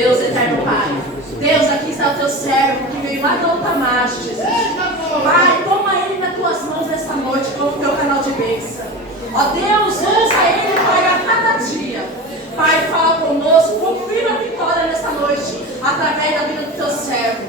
Deus eterno Pai, Deus, aqui está o teu servo que veio lá do altar macho, Jesus. Pai, toma ele nas tuas mãos nesta noite como teu canal de bênção. Ó Deus, usa ele, Pai, a cada dia. Pai, fala conosco, confirma a vitória nesta noite, através da vida do teu servo.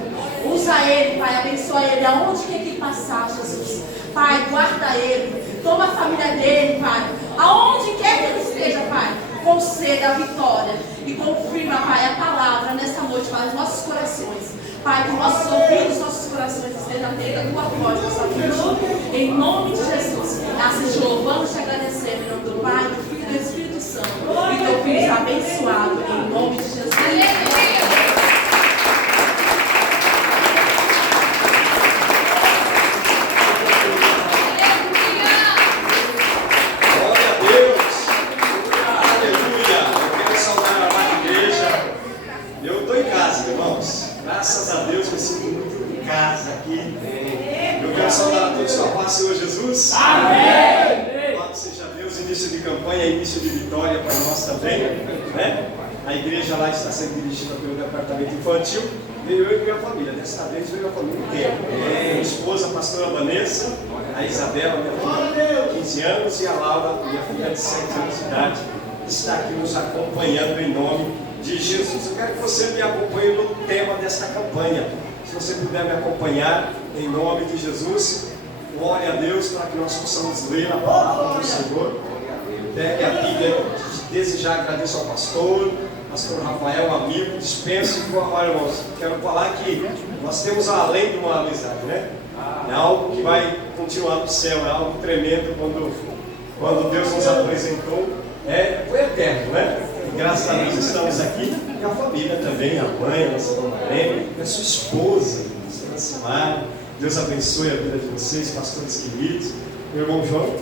Usa ele, Pai, abençoa ele, aonde quer que ele passar, Jesus. Pai, guarda ele, toma a família dele, Pai, aonde quer que ele esteja, Pai. Conceda a vitória e confirma, Pai, a palavra nesta noite para os nossos corações. Pai, que nossos ouvidos, nossos corações estejam dentro da tua voz nessa noite. Em nome de Jesus, assim te louvamos e te agradecemos. Em nome do Pai, do Filho e do Espírito Santo. E teu filho está abençoado. Em nome de Jesus. Graças a Deus, eu sinto muito em casa aqui. Eu quero saudar a todos com a paz, Senhor Jesus. Amém! Louvado seja Deus, início de campanha, início de vitória para nós também, né? A igreja lá está sendo dirigida pelo departamento infantil. Veio eu e minha família, desta vez veio a família inteira. Minha esposa, a pastora Vanessa, a Isabela, minha filha de 15 anos, e a Laura, minha filha de 7 anos de idade, está aqui nos acompanhando em nome de Jesus. Eu quero que você me acompanhe no tema desta campanha. Se você puder me acompanhar em nome de Jesus, glória a Deus, para que nós possamos ler a palavra do Senhor. Pegue a Bíblia, desejar agradeço ao pastor Rafael, amigo, dispenso. Olha, irmãos, quero falar que nós temos além de uma amizade, né? É algo que vai continuar no céu, é algo tremendo quando Deus nos apresentou, foi eterno, né? Graças a Deus estamos aqui, e a família também, a mãe, a nossa mãe, a sua esposa, a senhora Simara. Deus abençoe a vida de vocês, pastores queridos. Meu irmão João,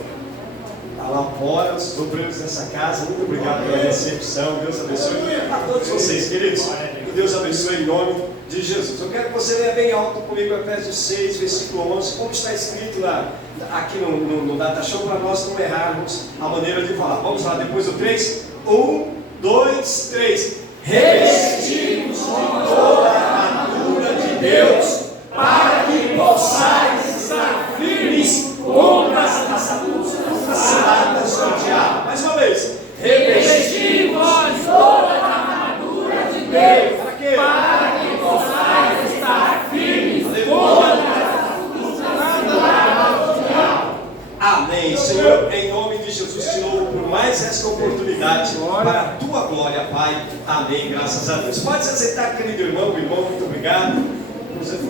está lá fora, os obreiros dessa casa, muito obrigado pela recepção. Deus abençoe a todos vocês, queridos. Que Deus abençoe em nome de Jesus. Eu quero que você leia bem alto comigo Efésios 6, versículo 11, como está escrito lá, aqui no Data Show, para nós não errarmos a maneira de falar. Vamos lá, depois do 3, 1, 2, 3. Revestimos de toda a armadura de Deus, para que possais estar firmes contra as ciladas do diabo. Mais uma vez. Revestimos de toda a armadura de Deus, para que possais estar firmes contra as ciladas do diabo. Amém. Senhor, em nome de Jesus, te louvo por mais esta oportunidade para a tua glória, Pai. Amém, graças a Deus. Pode se aceitar, querido irmão, muito obrigado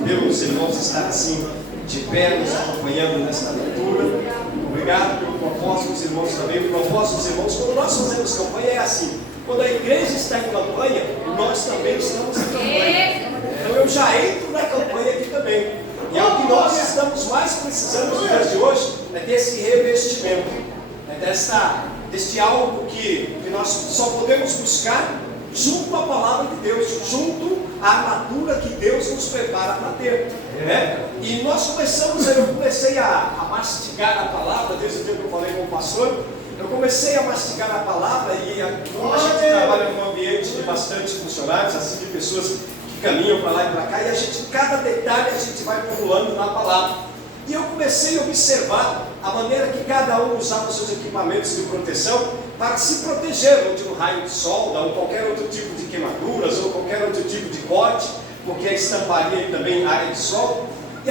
pelos irmãos estar assim de pé, nos acompanhando nesta leitura. Obrigado pelo propósito dos irmãos também. O propósito dos irmãos, quando nós fazemos campanha, é assim: quando a igreja está em campanha, nós também estamos em campanha. Então eu já entro na campanha aqui também. E é o que nós estamos mais precisando nos dias de hoje, é desse revestimento, deste algo que nós só podemos buscar junto à palavra de Deus, junto à armadura que Deus nos prepara para ter, né? E eu comecei a mastigar a palavra, desde o dia que eu falei com o pastor. Eu comecei a mastigar a palavra, e como a gente trabalha num ambiente de bastante funcionários, assim, de pessoas que caminham para lá e para cá, e a gente, cada detalhe a gente vai formulando na palavra. E eu comecei a observar a maneira que cada um usava os seus equipamentos de proteção para se proteger, ou de um raio de sol, ou qualquer outro tipo de queimaduras, ou qualquer outro tipo de corte, porque a estamparia também área de sol. E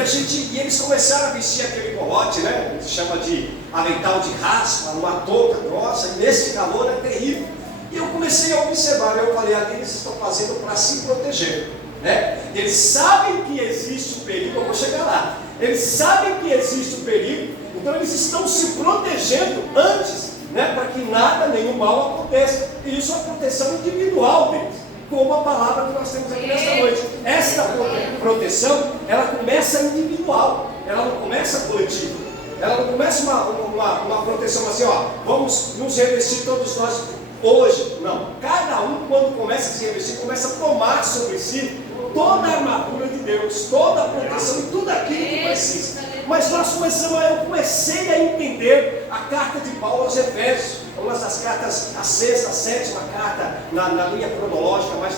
eles começaram a vestir aquele colote, né? Que se chama de avental de raspa, uma touca grossa, e nesse calor é terrível. E eu comecei a observar, eu falei, ali eles estão fazendo para se proteger, né? Eles sabem que existe um perigo, eu vou chegar lá. Eles sabem que existe um perigo, então eles estão se protegendo antes, né, para que nada, nenhum mal aconteça. E isso é a proteção individual deles, como a palavra que nós temos aqui nesta noite. Esta proteção, ela começa individual, ela não começa coletiva. Ela não começa uma proteção assim, ó, vamos nos revestir todos nós hoje. Não, cada um, quando começa a se revestir, começa a tomar sobre si toda a armadura de Deus, toda a proteção e tudo aquilo que precisa. Mas eu comecei a entender a carta de Paulo aos Efésios, uma das cartas, a sexta, a sétima carta na linha cronológica mais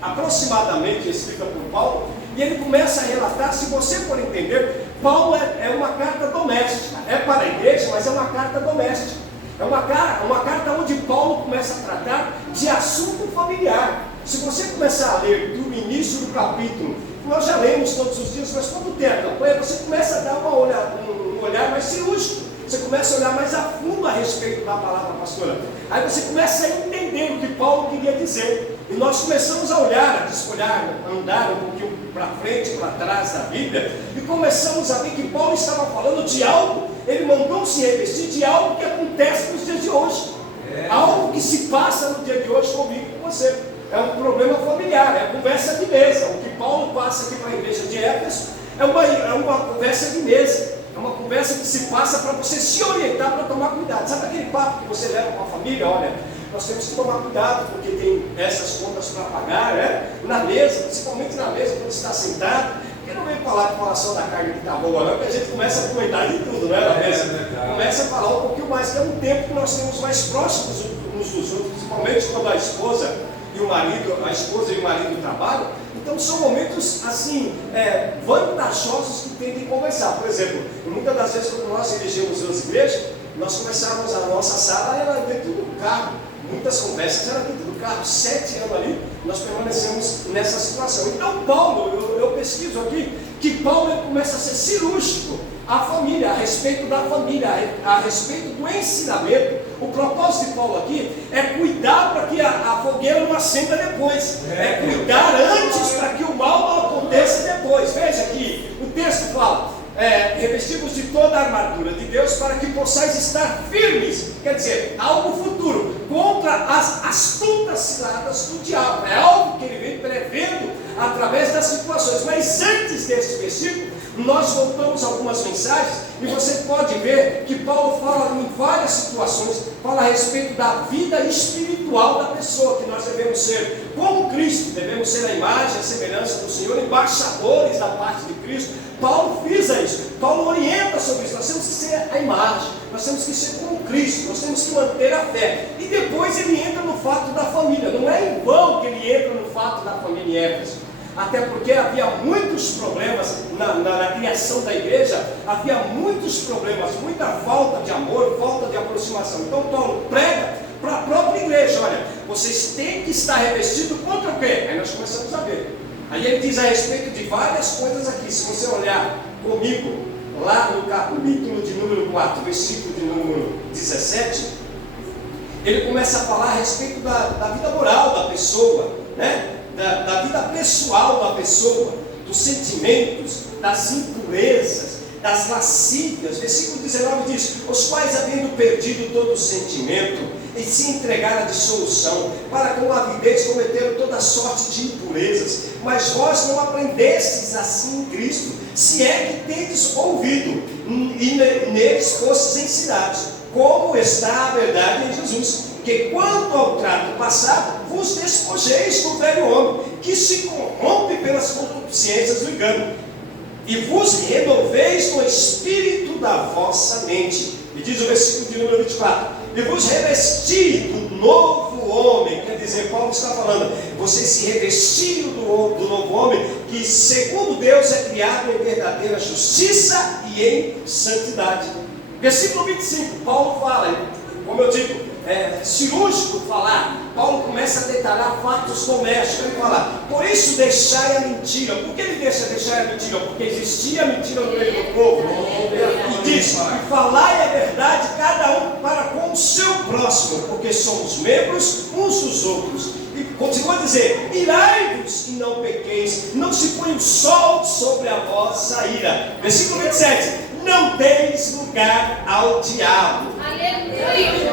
aproximadamente escrita por Paulo, e ele começa a relatar, se você for entender, Paulo é uma carta doméstica, é para a igreja, mas é uma carta doméstica, é uma carta onde Paulo começa a tratar de assunto familiar. Se você começar a ler do início do capítulo, nós já lemos todos os dias, mas quando tem a campanha, você começa a dar um olhar mais cirúrgico, você começa a olhar mais a fundo a respeito da palavra, pastora. Aí você começa a entender o que Paulo queria dizer. E nós começamos a olhar, a desfolhar, a andar um pouquinho para frente, para trás da Bíblia, e começamos a ver que Paulo estava falando de algo, ele mandou se revestir de algo que acontece nos dias de hoje. Algo que se passa no dia de hoje comigo e com você. É um problema familiar, é a conversa de mesa. O que Paulo passa aqui para a igreja de Éfeso é uma conversa de mesa. É uma conversa que se passa para você se orientar, para tomar cuidado. Sabe aquele papo que você leva com a família? Olha, nós temos que tomar cuidado porque tem essas contas para pagar, né? Na mesa, principalmente na mesa, quando você está sentado. Porque não vem falar de falação da carne que está boa, não, porque a gente começa a comentar de tudo, né? Na mesa. Começa a falar um pouquinho mais, que é um tempo que nós temos mais próximos uns dos outros, principalmente quando a esposa e o marido trabalham. Então são momentos assim, vantajosos que tem que conversar. Por exemplo, muitas das vezes quando nós dirigimos as igrejas, nós começávamos a nossa sala, era dentro do carro, muitas conversas eram dentro do carro, 7 anos ali, nós permanecemos nessa situação. Então Paulo, eu pesquiso aqui, que Paulo começa a ser cirúrgico à família, a respeito da família, a respeito do ensinamento. O propósito de Paulo aqui é cuidar para que a fogueira não acenda depois, é cuidar antes para que o mal não aconteça depois. Veja aqui, o texto fala, revestimos de toda a armadura de Deus para que possais estar firmes, quer dizer, algo futuro, contra as astutas ciladas do diabo. É algo que ele vem prevendo através das situações. Mas antes desse versículo, nós voltamos a algumas mensagens e você pode ver que Paulo fala em várias situações, fala a respeito da vida espiritual da pessoa, que nós devemos ser como Cristo, devemos ser a imagem, a semelhança do Senhor, embaixadores da parte de Cristo. Paulo frisa isso, Paulo orienta sobre isso. Nós temos que ser a imagem, nós temos que ser como Cristo, nós temos que manter a fé. E depois ele entra no fato da família. Não é em vão que ele entra no fato da família em Éfeso, até porque havia muitos problemas na criação da igreja, havia muitos problemas, muita falta de amor, falta de aproximação. Então Paulo prega para a própria igreja: olha, vocês têm que estar revestidos contra o quê? Aí nós começamos a ver. Aí ele diz a respeito de várias coisas aqui. Se você olhar comigo, lá no capítulo de número 4, versículo de número 17, ele começa a falar a respeito da vida moral da pessoa, né? Da vida pessoal da pessoa, dos sentimentos, das impurezas, das lascívias. Versículo 19 diz: os quais, havendo perdido todo o sentimento, e se entregaram à dissolução, para com avidez cometeram toda sorte de impurezas. Mas vós não aprendestes assim em Cristo, se é que tendes ouvido, e neles fostes ensinados, como está a verdade em Jesus, que quanto ao trato passado, vos despojeis do velho homem, que se corrompe pelas concupiscências do engano, e vos renoveis no espírito da vossa mente. E diz o versículo de número 24: e vos revesti do novo homem. Quer dizer, Paulo está falando, vocês se revestiram do novo homem, que segundo Deus é criado em verdadeira justiça e em santidade. Versículo 25, Paulo fala, como eu digo, cirúrgico falar. Paulo começa a detalhar fatos domésticos. Ele fala: por isso deixai a mentira. Por que ele deixai a mentira? Porque existia mentira no meio do povo. E diz: e falai a verdade cada um para com o seu próximo, porque somos membros uns dos outros. E continua a dizer: irai-vos e não pequeis, não se põe o sol sobre a vossa ira. Versículo 27: não deis lugar ao diabo. Aleluia.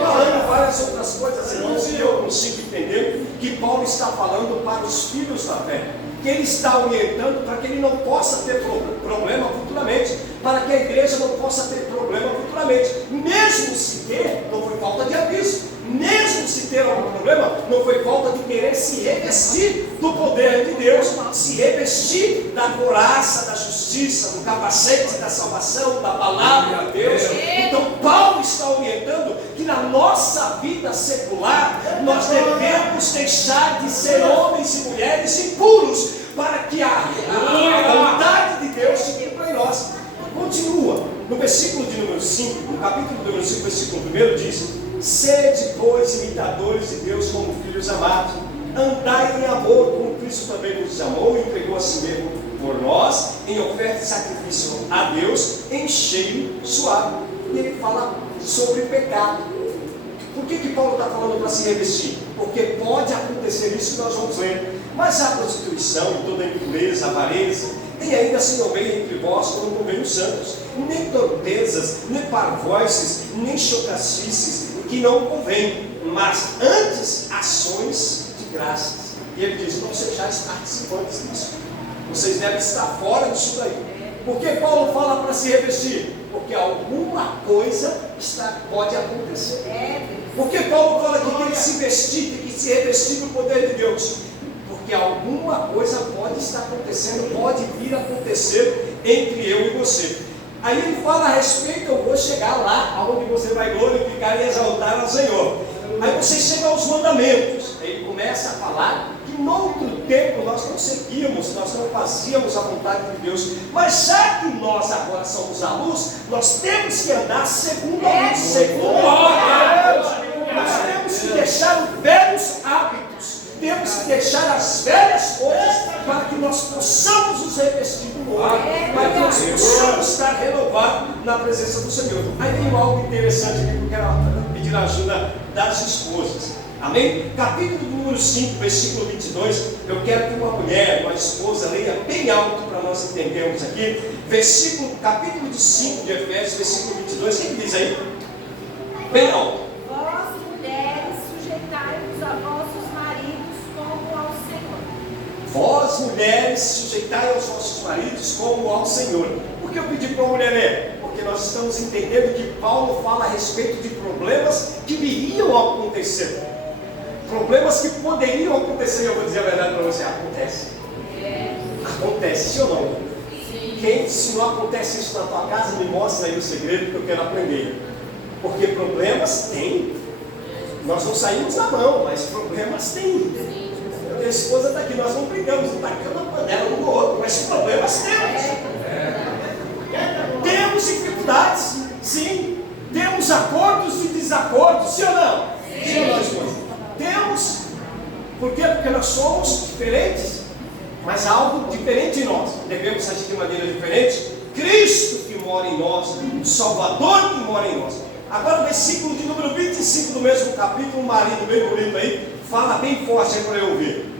Falando várias outras coisas, irmãos, e eu consigo entender que Paulo está falando para os filhos da fé, que ele está orientando para que ele não possa ter problema futuramente, para que a igreja não possa ter problema futuramente, mesmo se ter, não foi falta de aviso, Mesmo se ter algum problema, não foi falta de querer se revestir do poder de Deus, se revestir da couraça, da justiça, do capacete da salvação, da palavra de Deus. Então Paulo está orientando que na nossa vida secular nós devemos deixar de ser homens e mulheres impuros, para que a vontade de Deus se cumpra em nós. Continua, no versículo de número 5, no capítulo número 5, versículo 1 diz: sede, pois, imitadores de Deus como filhos amados, andai em amor, como Cristo também nos amou e entregou a si mesmo por nós, em oferta e sacrifício a Deus, em cheio suave. E ele fala sobre pecado. Por que Paulo está falando para se revestir? Porque pode acontecer isso que nós vamos ler. Mas a prostituição e toda a impureza, a avareza, tem ainda assim não vem entre vós como convém os santos, nem torpezas, nem parvoices, nem chocachices, que não convém, mas antes ações de graças. E ele diz: não sejais participantes disso. Vocês devem estar fora disso daí. Por que Paulo fala para se revestir? Porque alguma coisa pode acontecer. Por que Paulo fala que tem que se vestir, tem que se revestir do poder de Deus? Porque alguma coisa pode estar acontecendo, pode vir a acontecer entre eu e você. Aí ele fala a respeito: eu vou chegar lá, onde você vai glorificar e exaltar ao Senhor. Aí você chega aos mandamentos. Aí ele começa a falar que no outro tempo nós não seguíamos, nós não fazíamos a vontade de Deus. Mas já que nós agora somos a luz, nós temos que andar segundo a luz, segundo a Deus. Nós temos que deixar os velhos hábitos, temos que deixar as velhas coisas, para que nós possamos nos revestir do novo, para que nós possamos estar renovados na presença do Senhor. Aí tem algo interessante aqui que eu quero pedir a ajuda das esposas. Amém? Capítulo número 5, versículo 22. Eu quero que uma mulher, uma esposa, leia bem alto para nós entendermos aqui. Capítulo de 5 de Efésios, versículo 22. O que diz aí? Bem alto. Vós, mulheres, sujeitai-vos a vossos maridos como ao Senhor. Vós, mulheres, sujeitai aos vossos maridos como ao Senhor. Por que eu pedi para a mulher ler? Porque nós estamos entendendo que Paulo fala a respeito de problemas que viriam a acontecer. Problemas que poderiam acontecer. Eu vou dizer a verdade para você: acontece. Acontece, sim ou não? Quem, se não acontece isso na tua casa, me mostra aí o segredo que eu quero aprender. Porque problemas tem. Nós não saímos na mão, mas problemas tem. Minha esposa está aqui, nós não brigamos, não tacamos a panela um no outro, mas problemas temos. Temos dificuldades, sim. Temos acordos e desacordos, sim ou não? Sim ou não, esposa? Temos. Por quê? Porque nós somos diferentes, mas há algo diferente em nós. Devemos agir de maneira diferente. Cristo que mora em nós, o Salvador que mora em nós. Agora o versículo de número 25 do mesmo capítulo, um marido bem bonito aí, fala bem forte aí para eu ouvir.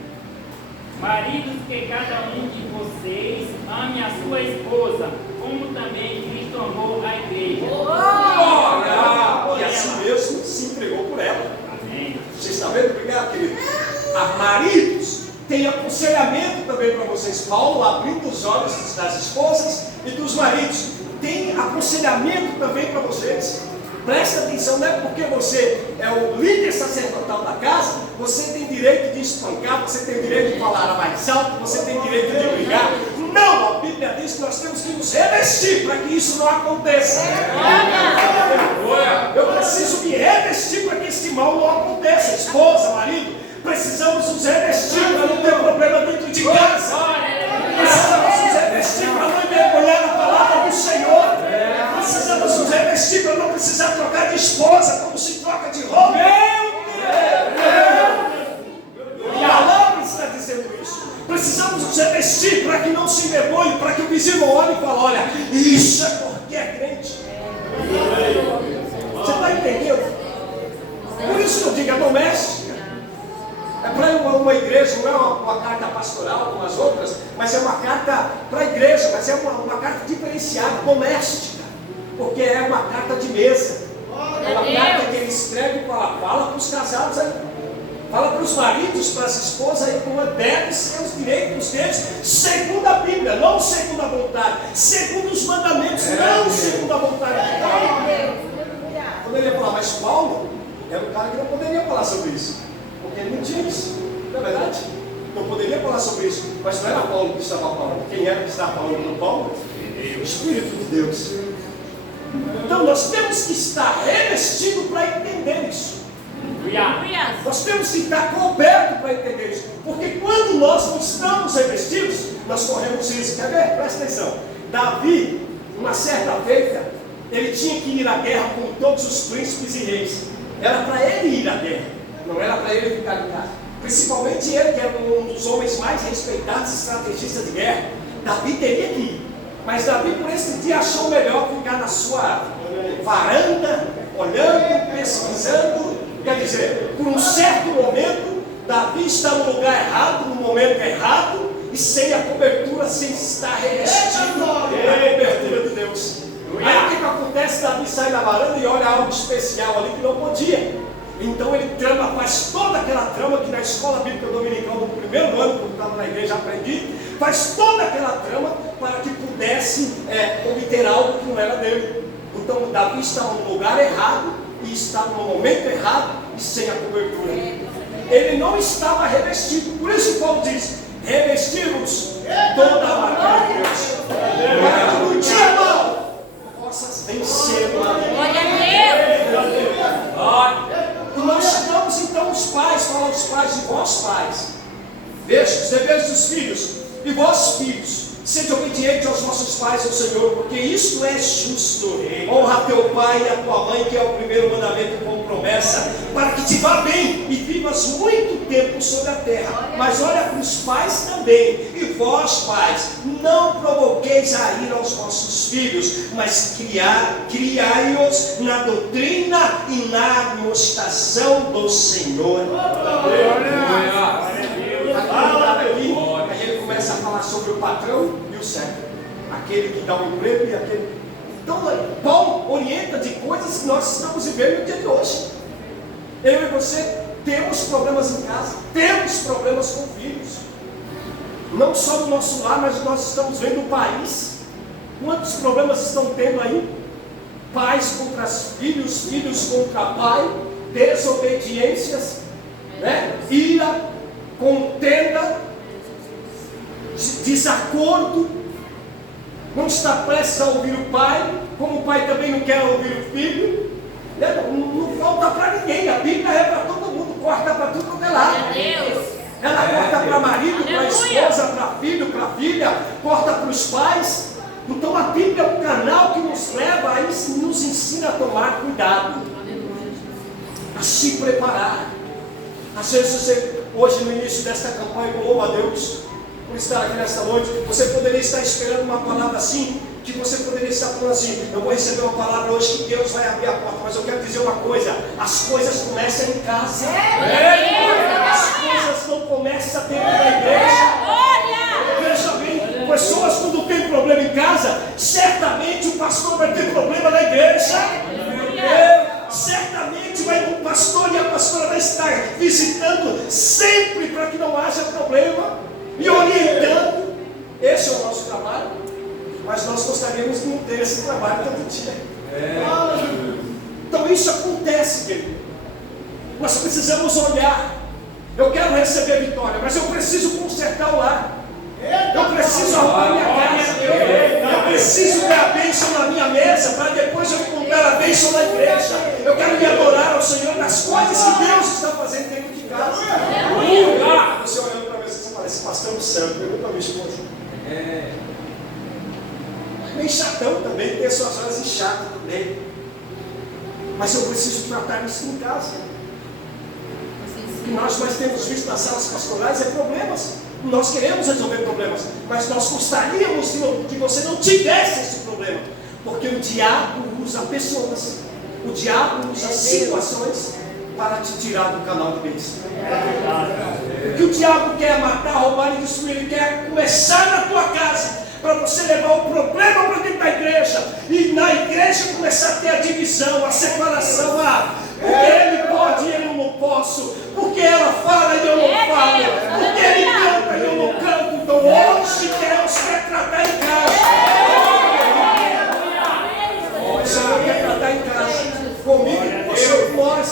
Maridos, que cada um de vocês ame a sua esposa, como também Cristo amou a igreja. E assim mesmo se entregou por ela. Amém. Você está vendo? Obrigado, querido. Maridos, tem aconselhamento também para vocês. Paulo abrindo os olhos das esposas e dos maridos. Tem aconselhamento também para vocês. Presta atenção, não é porque você é o líder sacerdotal da casa, você tem direito de espancar, você tem direito de falar mais alto, você tem direito de brigar. Não, a Bíblia diz que nós temos que nos revestir para que isso não aconteça. Eu preciso me revestir para que esse mal não aconteça. Esposa, marido, precisamos nos revestir para não ter problema dentro de casa. Precisamos nos revestir para não mergulhar na palavra do Senhor. Precisamos nos revestir para não precisar trocar de esposa como se troca de roupa. E a palavra está dizendo isso. Precisamos nos revestir para que não se envergonhe, para que o vizinho não olhe e fale: olha, isso é porque é crente. Você está entendendo? Por isso que eu digo, é doméstica. É para uma igreja, não é uma carta pastoral como as outras, mas é uma carta para a igreja, mas é uma carta diferenciada, doméstica. Porque é uma carta de mesa. É uma carta que ele escreve para fala para os casados aí. Fala para os maridos, para as esposas aí, como devem ser os direitos deles, segundo a Bíblia, não segundo a vontade, segundo os mandamentos, não segundo a vontade de Paulo. Quando ele ia falar, mas Paulo, Era um cara que não poderia falar sobre isso, porque ele não tinha isso, não é verdade? Não poderia falar sobre isso, mas não era Paulo que estava falando. Quem era que estava falando com Paulo? O Espírito de Deus. Então nós temos que estar revestidos para entender isso. Nós temos que estar cobertos para entender isso. Porque quando nós não estamos revestidos, nós corremos risco. Quer ver? Presta atenção. Davi, uma certa feita, ele tinha que ir à guerra com todos os príncipes e reis. Era para ele ir à guerra, não era para ele ficar em casa. Principalmente ele, que era um dos homens mais respeitados, estrategistas de guerra. Davi teria que ir. Mas Davi, por esse dia, achou melhor ficar na sua varanda, olhando, pesquisando. Quer dizer, por um certo momento, Davi está no lugar errado, no momento errado, e sem a cobertura, sem estar revestido na cobertura de Deus. Aí o que acontece? Davi sai da varanda e olha algo especial ali que não podia. Então ele trama, faz toda aquela trama que na escola bíblica dominical, no primeiro ano, quando estava na igreja, aprendi, faz toda aquela trama para que pudesse obter algo que não era dele. Então Davi estava no lugar errado, e estava no momento errado e sem a cobertura. Ele não estava revestido. Por isso Paulo diz: revestimos toda a armadura de Deus, para que no dia mau possas vencer o maligno. Glória a Deus. E nós chamamos então os pais, fala os pais de vós pais. Veja os deveres dos filhos, e vós filhos, sede obediente aos vossos pais, ao Senhor, porque isto é justo. Honra teu pai e a tua mãe, que é o primeiro mandamento com promessa, para que te vá bem e vivas muito tempo sobre a terra. Mas olha para os pais também, e vós pais, não provoqueis a ira aos vossos filhos, mas criai-os na doutrina e na admoestação do Senhor. Aí ele começa a falar sobre o patrão e o servo, aquele que dá o emprego e aquele. Então Paulo orienta de coisas que nós estamos vivendo no dia de hoje. Eu e você temos problemas em casa, temos problemas com filhos, não só no nosso lar, mas nós estamos vendo o país. Quantos problemas estão tendo aí? Pais contra filhos, filhos contra pai, desobediências, ira, contenda, desacordo, não está prestes a ouvir o pai, como o pai também não quer ouvir o filho. Não falta para ninguém, a Bíblia é para todo mundo, corta para tudo quanto é lado. Ela corta para marido, para esposa, para filho, para filha, corta para os pais. Então a Bíblia é um canal que nos leva a isso, nos ensina a tomar cuidado, a se preparar. Às vezes você, hoje no início desta campanha, eu louvo a Deus por estar aqui nesta noite. Você poderia estar esperando uma palavra assim, que você poderia estar falando assim: eu vou receber uma palavra hoje que Deus vai abrir a porta. Mas eu quero dizer uma coisa: as coisas começam em casa. As coisas não começam dentro da igreja. Veja bem, pessoas quando tem problema em casa, certamente o pastor vai ter problema na igreja. Certamente o pastor e a pastora vai estar visitando sempre para que não haja problema e orientando. Esse é o nosso trabalho, mas nós gostaríamos de não ter esse trabalho todo dia. Então isso acontece, querido. Nós precisamos olhar. Eu quero receber vitória, mas eu preciso consertar o lar. Eu preciso arrumar minha casa. Eu preciso ter a bênção na minha mesa, para depois eu encontrar a bênção na igreja. Eu quero me adorar ao Senhor nas coisas que Deus está fazendo dentro de casa. Você olhando para mim, você parece pastor do céu. Pergunta para minha esposa. É meio chatão também, tem suas horas de chato também. Mas eu preciso tratar isso em casa. O que nós mais temos visto nas salas pastorais é problemas. Nós queremos resolver problemas, mas nós gostaríamos que você não tivesse esse problema, porque o diabo usa pessoas, o diabo usa situações para te tirar do canal de bênção. O que o diabo quer matar, roubar e destruir, ele quer começar na tua casa, para você levar o problema para dentro da igreja, e na igreja começar a ter a divisão, a separação. Porque ele pode e eu não posso, porque ela fala e eu não falo, porque ele canta e eu não canto. Então hoje Deus quer tratar em casa. O Senhor quer tratar em casa, comigo, com nós.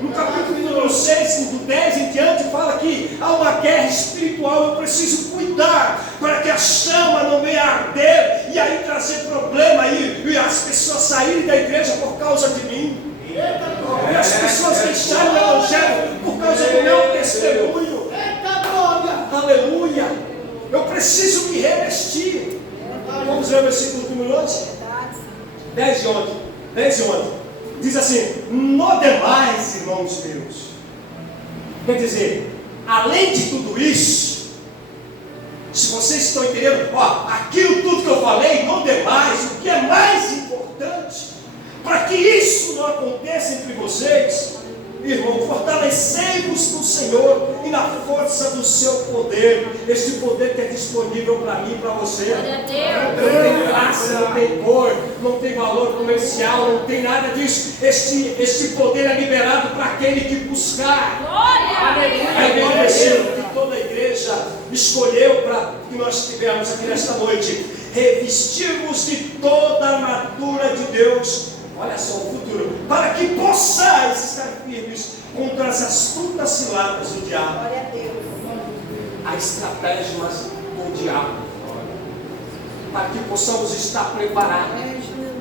No capítulo número 6, do 10 em diante, fala que há uma guerra espiritual. Eu preciso cuidar para que a chama não venha arder e aí trazer problema e as pessoas saírem da igreja por causa de mim. E as pessoas deixarem o evangelho por causa do meu testemunho. Aleluia! Eu preciso me revestir. Vamos ver o versículo número 11? 10 e 11. 10 e 11. Diz assim: no demais, irmãos meus. Quer dizer, além de tudo isso, se vocês estão entendendo, aquilo tudo que eu falei, no demais, o que é mais importante, para que isso não aconteça entre vocês, irmão, fortalecei-vos no Senhor e na força do seu poder. Este poder que é disponível para mim e para você. Não tem graça, não tem cor, não tem valor comercial, não tem nada disso. Este poder é liberado para aquele que buscar. A igreja, que toda a igreja escolheu para que nós tivemos aqui nesta noite, revestirmos de toda a armadura de Deus. Olha só o futuro, para que possais estar firmes contra as astutas ciladas do diabo. Glória a Deus. A estratégias do diabo. Para que possamos estar preparados.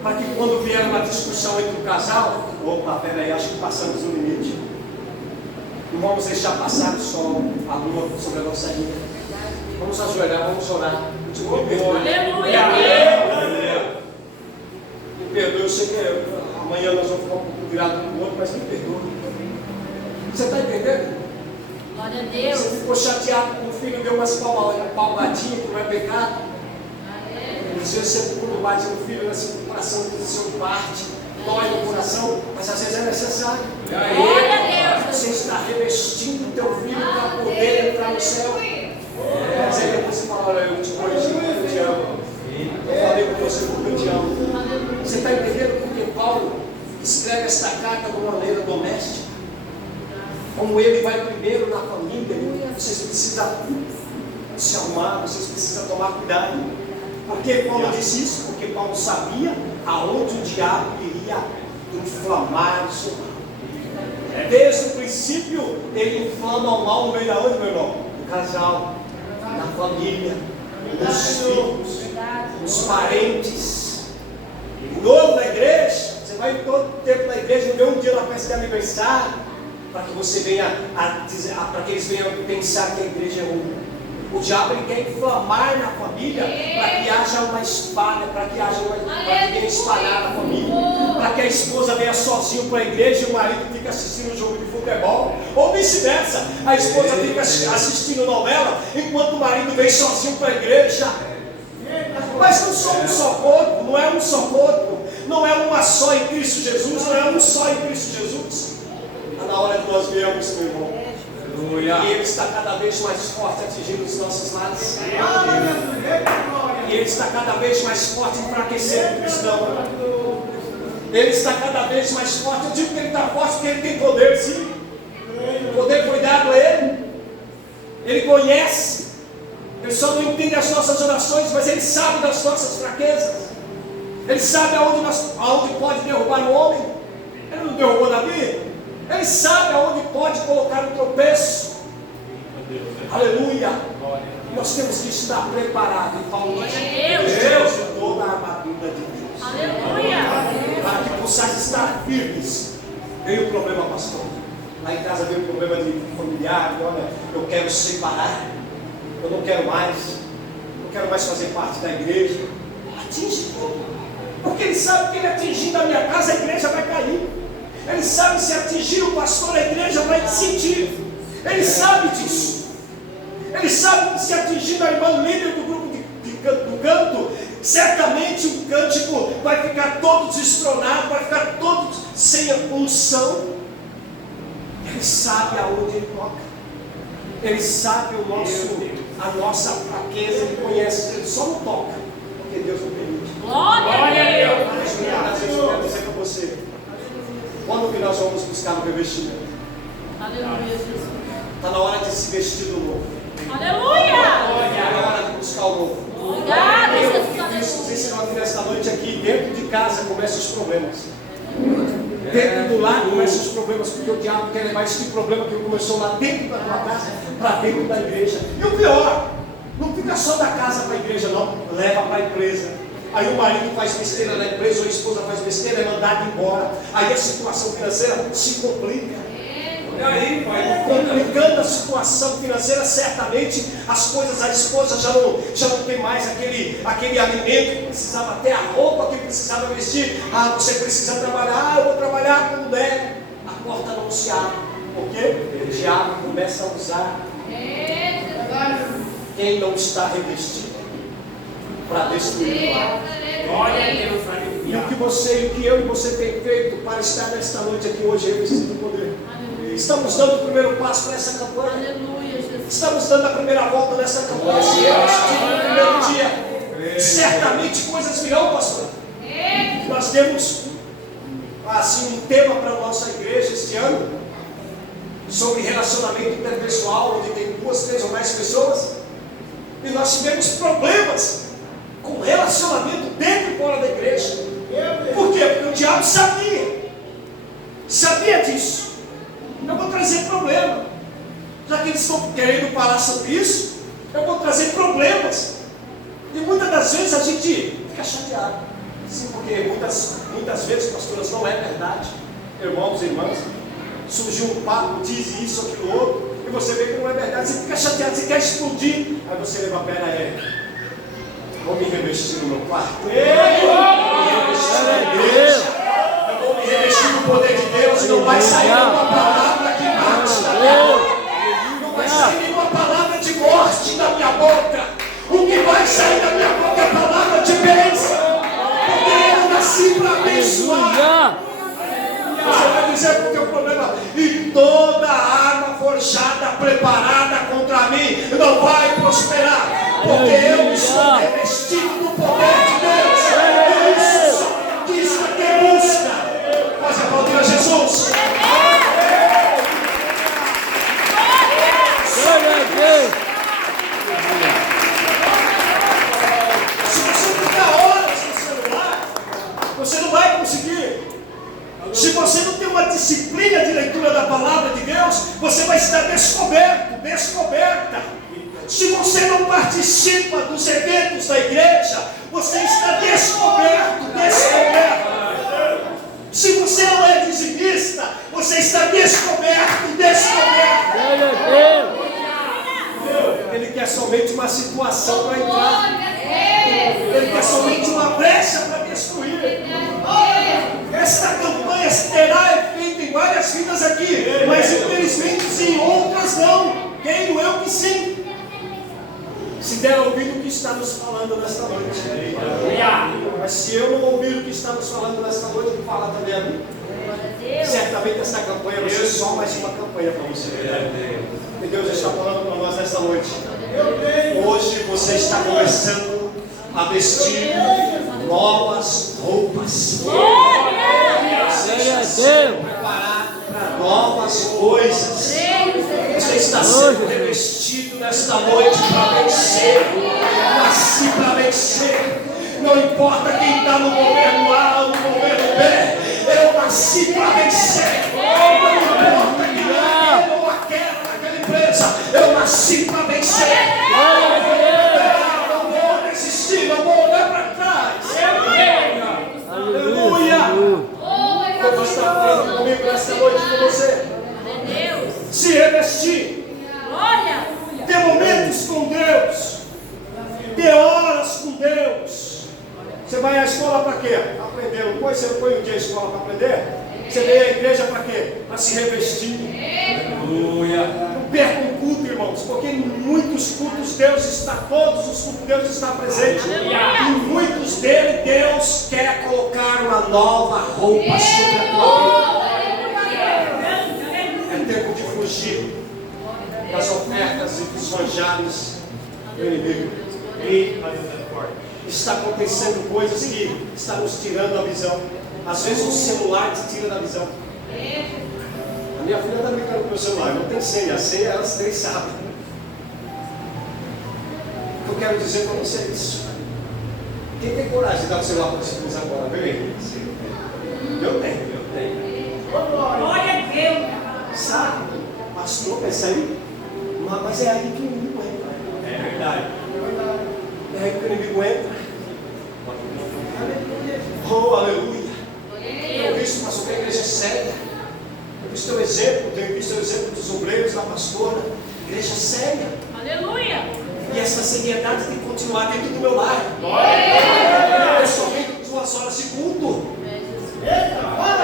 Para que quando vier uma discussão entre o casal, opa, peraí, acho que passamos o limite. Não vamos deixar passar o sol, a lua sobre a nossa vida. Vamos ajoelhar, vamos orar. Aleluia! Me perdoe, eu sei que amanhã nós vamos ficar um pouco virados para o outro, mas me perdoe. Você está entendendo? Glória a Deus. Você ficou chateado com o filho, deu umas palmadinhas que não é pecado. Às vezes você quando bate no filho, assim, o coração do seu parte, dói no coração, mas às vezes é necessário. Glória a Deus. Você está revestindo o teu filho para poder entrar no céu. Mas aí depois você fala: olha, eu te corrigi porque eu te amo. Eu falei com você porque eu te amo. Você está entendendo porque Paulo escreve esta carta de uma maneira doméstica? Como ele vai primeiro na família, vocês precisam se arrumar, vocês precisam tomar cuidado. Por que Paulo disse isso? Porque Paulo sabia aonde o diabo iria inflamar o seu mal. Desde o princípio, ele inflama o mal no meio da onde, meu irmão? No casal, na família, nos filhos, nos parentes. Novo na igreja, você vai todo tempo na igreja, vê um dia na festa de aniversário, para que você venha para que eles venham pensar que a igreja é uma. O diabo ele quer inflamar na família para que haja uma espalha, para que venha espalhar na família, para que a esposa venha sozinha para a igreja e o marido fica assistindo um jogo de futebol, ou vice-versa, a esposa fica assistindo novela enquanto o marido vem sozinho para a igreja. Mas não somos um só corpo, não é um só corpo, não é uma só em Cristo Jesus, não é um só em Cristo Jesus. Está na hora que nós viemos, meu irmão. E Ele está cada vez mais forte atingindo os nossos lados. E Ele está cada vez mais forte enfraquecendo o cristão. Ele está cada vez mais forte. Eu digo que Ele está forte porque Ele tem poder, sim. O poder foi dado a Ele. Ele conhece. Ele só não entende as nossas orações, mas Ele sabe das nossas fraquezas. Ele sabe aonde pode derrubar o homem. Ele não derrubou Davi. Ele sabe aonde pode colocar o tropeço. Aleluia. Nós temos que estar preparados. E Paulo diz: Deus de toda a armadura de Deus. Aleluia. Para que possais estar firmes. Veio o problema, pastor. Lá em casa veio o problema de familiar. Olha, eu quero separar. Eu não quero mais. Não quero mais fazer parte da igreja. Atinge tudo. Porque ele sabe que ele atingindo a minha casa, a igreja vai cair. Ele sabe se atingir o pastor, a igreja vai sentir. Ele sabe disso. Ele sabe que se atingir a irmã líder do grupo do canto, certamente o cântico vai ficar todo destronado, vai ficar todo sem unção. Ele sabe aonde ele toca. Ele sabe a nossa fraqueza, ele conhece, ele só não toca, porque Deus não permite. Glória a Deus. Mas eu quero dizer para você, quando que nós vamos buscar o revestimento? Aleluia, Jesus. Está na hora de se vestir do novo. Aleluia. Está na hora de buscar o novo. Obrigada, Eu Jesus. disse nesta noite aqui, dentro de casa começam os problemas. Dentro do lar começam os problemas, porque o diabo quer levar esse problema que começou lá dentro da tua casa para dentro da igreja. E o pior, não fica só da casa para a igreja, não, leva para a empresa. Aí o marido faz besteira na empresa, ou a esposa faz besteira, é mandado embora. Aí a situação financeira se complica. Olha aí, pai. Complicando a situação financeira, certamente as coisas, a esposa já não tem mais aquele alimento que precisava, até a roupa que precisava vestir. Ah, você precisa trabalhar, eu vou trabalhar quando der. A porta não se abre. Por quê? O diabo começa a usar quem não está revestido para destruir o lar. Glória a Deus, E o que você, o que eu e você tem feito para estar nesta noite aqui hoje revestido do poder? Estamos dando o primeiro passo para essa campanha. Aleluia, Jesus. Estamos dando a primeira volta nessa campanha. Se revestido no primeiro dia, certamente coisas virão, pastor. Nós temos assim um tema para a nossa igreja este ano sobre relacionamento interpessoal, onde tem 2, 3 ou mais pessoas. E nós tivemos problemas com relacionamento dentro e fora da igreja. Por quê? Porque o diabo sabia disso. Eu vou trazer problema. Já que eles estão querendo falar sobre isso, eu vou trazer problemas. E muitas das vezes a gente fica chateado. Sim, porque muitas vezes, pastoras, não é verdade. Irmãos e irmãs, surgiu um papo, diz isso, aquilo outro, e você vê que não é verdade, você fica chateado, você quer explodir. Aí você leva a pena, vou me revestir no meu quarto. Vou me revestir na igreja. Eu vou me revestir no poder de Deus. E não vai sair uma palavra que mate da minha boca. Não vai sair nenhuma palavra de morte da minha boca. O que vai sair da minha boca é a palavra de bênção. Porque eu nasci para abençoar. Você vai dizer porque o problema, e toda arma forjada, preparada contra mim, não vai prosperar, porque eu estou revestido do poder de Deus. Isso só conquista quem busca. Mas aplaudir a Jesus. Se você ficar horas no celular, você não vai conseguir. Se você não tem uma disciplina de leitura da palavra de Deus, você vai estar descoberta. Se você não participa dos eventos da igreja, você está descoberto. Se você não é dizimista, você está descoberto. Ele quer somente uma situação para entrar. Ele quer somente uma brecha para destruir. Esta campanha terá efeito em várias vidas aqui, mas infelizmente em outras não. Creio eu que sim. Se der ouvido o que está nos falando nesta noite. Mas se eu não ouvir o que está nos falando nesta noite, ele fala também a mim. Certamente essa campanha vai ser só mais uma campanha para você. E Deus está falando para nós nesta noite. Hoje você está começando a vestir novas roupas. Você está sendo preparado para novas coisas. Você está sendo revestido nesta noite para vencer. Nasci para vencer. Não importa quem está no governo A ou no governo B, eu nasci para vencer. Não importa quem é ou a queda naquela empresa, eu nasci para vencer. Não vou desistir, não vou olhar para trás. Aleluia. Deus está falando comigo nesta noite com você. Se revestir. Ter momentos com Deus. Ter horas com Deus. Você vai à escola para quê? Aprender. Depois você não foi um dia à escola para aprender? Você veio à igreja para quê? Para se revestir. Aleluia. Não perca um culto, irmãos, porque em muitos cultos Deus está, todos os cultos Deus está presente. Em muitos deles Deus quer colocar uma nova roupa sobre a tua vida. É tempo de fugir das ofertas e dos manjares do inimigo. E está acontecendo coisas que estão nos tirando a visão. Às vezes o celular te tira da visão. A minha filha está brincando com o meu celular, não tem senha, a senha elas 3 sabem. Eu quero dizer para você isso. Quem tem coragem de dar o celular para os filhos agora? Vem aí. Eu tenho. pensa aí? Mas é aí que o inimigo entra. É verdade. É aí que o inimigo entra. Oh, aleluia. Eu vi isso, pastor, que a igreja é séria. Eu vi teu exemplo, tenho visto o exemplo dos obreiros, da pastora. Igreja séria. Aleluia. E essa seriedade tem que continuar dentro do meu lar. Eu só venho 2 horas de culto.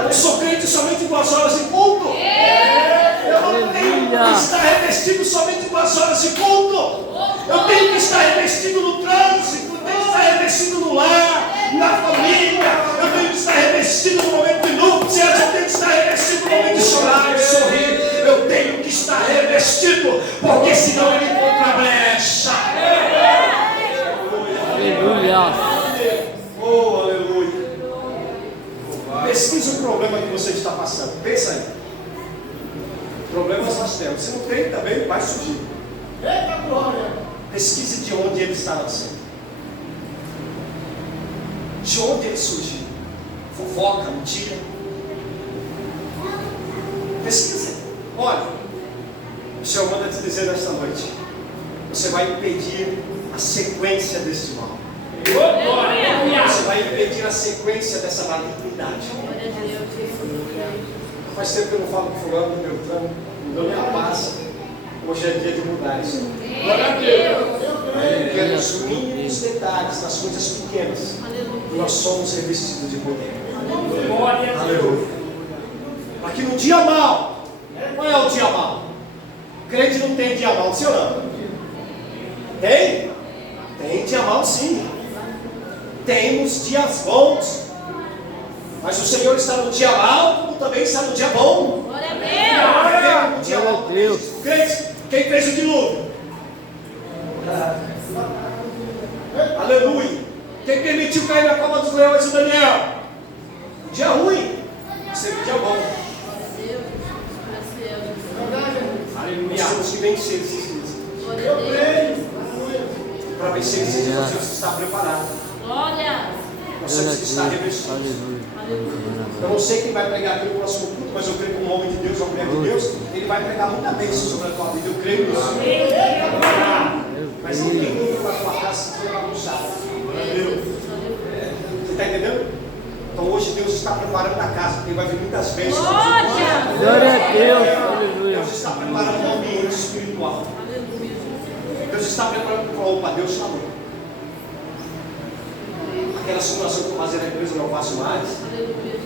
Eu sou crente somente 2 horas de culto. Eu não tenho que estar revestido somente 2 horas de culto. Eu tenho que estar revestido no trânsito, eu tenho que estar revestido no lar, na família, eu tenho que estar revestido no momento de núpcias, eu tenho que estar revestido no momento de chorar, de sorrir. Eu tenho que estar revestido, porque senão ele encontra brecha. Aleluia. Oh, aleluia. Pesquisa o problema que você está passando. Pensa aí. Problemas nós temos. Se não tem, também vai surgir. Eita glória! Pesquise de onde ele está nascendo. De onde ele surgiu. Fofoca, mentira. Pesquisa. Olha, o Senhor manda te dizer nesta noite. Você vai impedir a sequência desse mal. Você vai impedir a sequência dessa malignidade. Faz tempo que eu não falo com fulano, Beltrano, não dou minha paz. Hoje é dia de mudar isso. Glória a Deus. Porque nos mínimos detalhes, nas coisas pequenas, nós somos revestidos de poder. Aleluia. Aqui no dia mal, qual é o dia mal? O crente não tem dia mal, sim ou não? Tem? Tem dia mal, sim. Temos dias bons. Mas o Senhor está no dia mal, como também está no dia bom. Glória a Deus. No dia mal. Crente, quem fez o dilúvio? Aleluia. Quem permitiu cair na cova dos leões, o Daniel? Dia ruim, sempre dia bom. Nós temos que vencer esses dias. Para vencer esses dias, nós temos que estar preparados. Glória. Nós temos que estar revestidos. Eu não sei quem vai pregar aqui no próximo culto, mas eu creio que um homem de Deus, uma mulher de Deus, ele vai pregar muita bênção sobre a tua vida. Eu creio nisso. Mas ninguém nunca vai para a casa se for bagunçado. Você está entendendo? Então hoje Deus está preparando a casa, porque vai vir muitas bênçãos. Glória a Deus. Aleluia. Deus está preparando um ambiente espiritual. Deus está preparando para opa, Deus está louco. Aquela simulação que eu fazia na empresa eu não faço mais.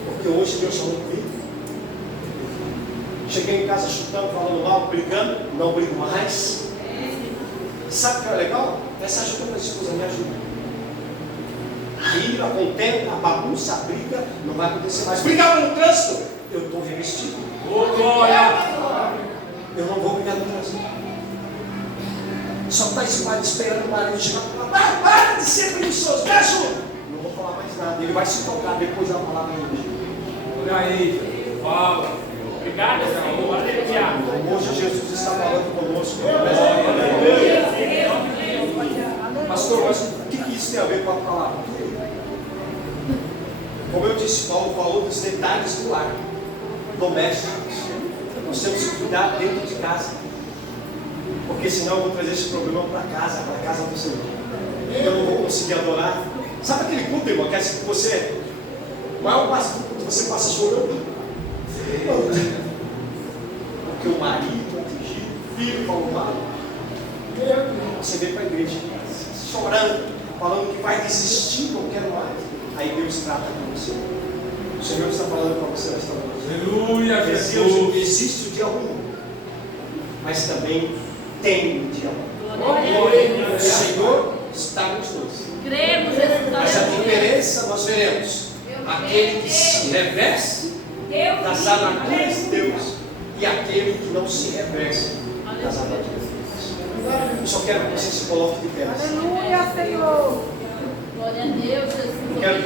Porque hoje Deus falou comigo. Cheguei em casa chutando, falando mal, brigando, não brigo mais. Sabe o que é legal? Essa ajuda para a esposa, me ajuda. A ira, a contenda, a bagunça, a briga, não vai acontecer mais. Brigava no trânsito, eu estou revestido. Eu não vou brigar no trânsito. Só está esse pai esperando o marido chegar e falar: para de ser preguiçoso, me ajuda. Não vou falar mais nada, ele vai se tocar depois da palavra dele. Olha aí, fala. Obrigado, Senhor. Aleluia. Hoje Jesus está falando conosco. Pastor, mas o que isso tem a ver com a palavra? Como eu disse, Paulo falou dos detalhes do lar, domésticos. Nós temos que cuidar dentro de casa, porque senão eu vou trazer esse problema para a casa do Senhor. Eu não vou conseguir adorar. Sabe aquele culto, irmão, que é assim que você, o maior passo que você passa chorando? Porque o marido atingiu, o filho falou mal. Você vem para a igreja chorando, falando que vai desistir, não quero mais. Aí Deus trata com você. O Senhor está falando para você nesta noite. Aleluia, Jesus. Existe o dia ruim, mas também tem o dia bom. O Senhor está nos dois. Cremos, Jesus. Mas a diferença nós veremos: aquele que se reveste das armaduras de Deus e aquele que não se reveste das armaduras de Deus. Eu só quero que você se coloque de pé. Aleluia, Senhor. Glória a Deus, Jesus. Eu quero que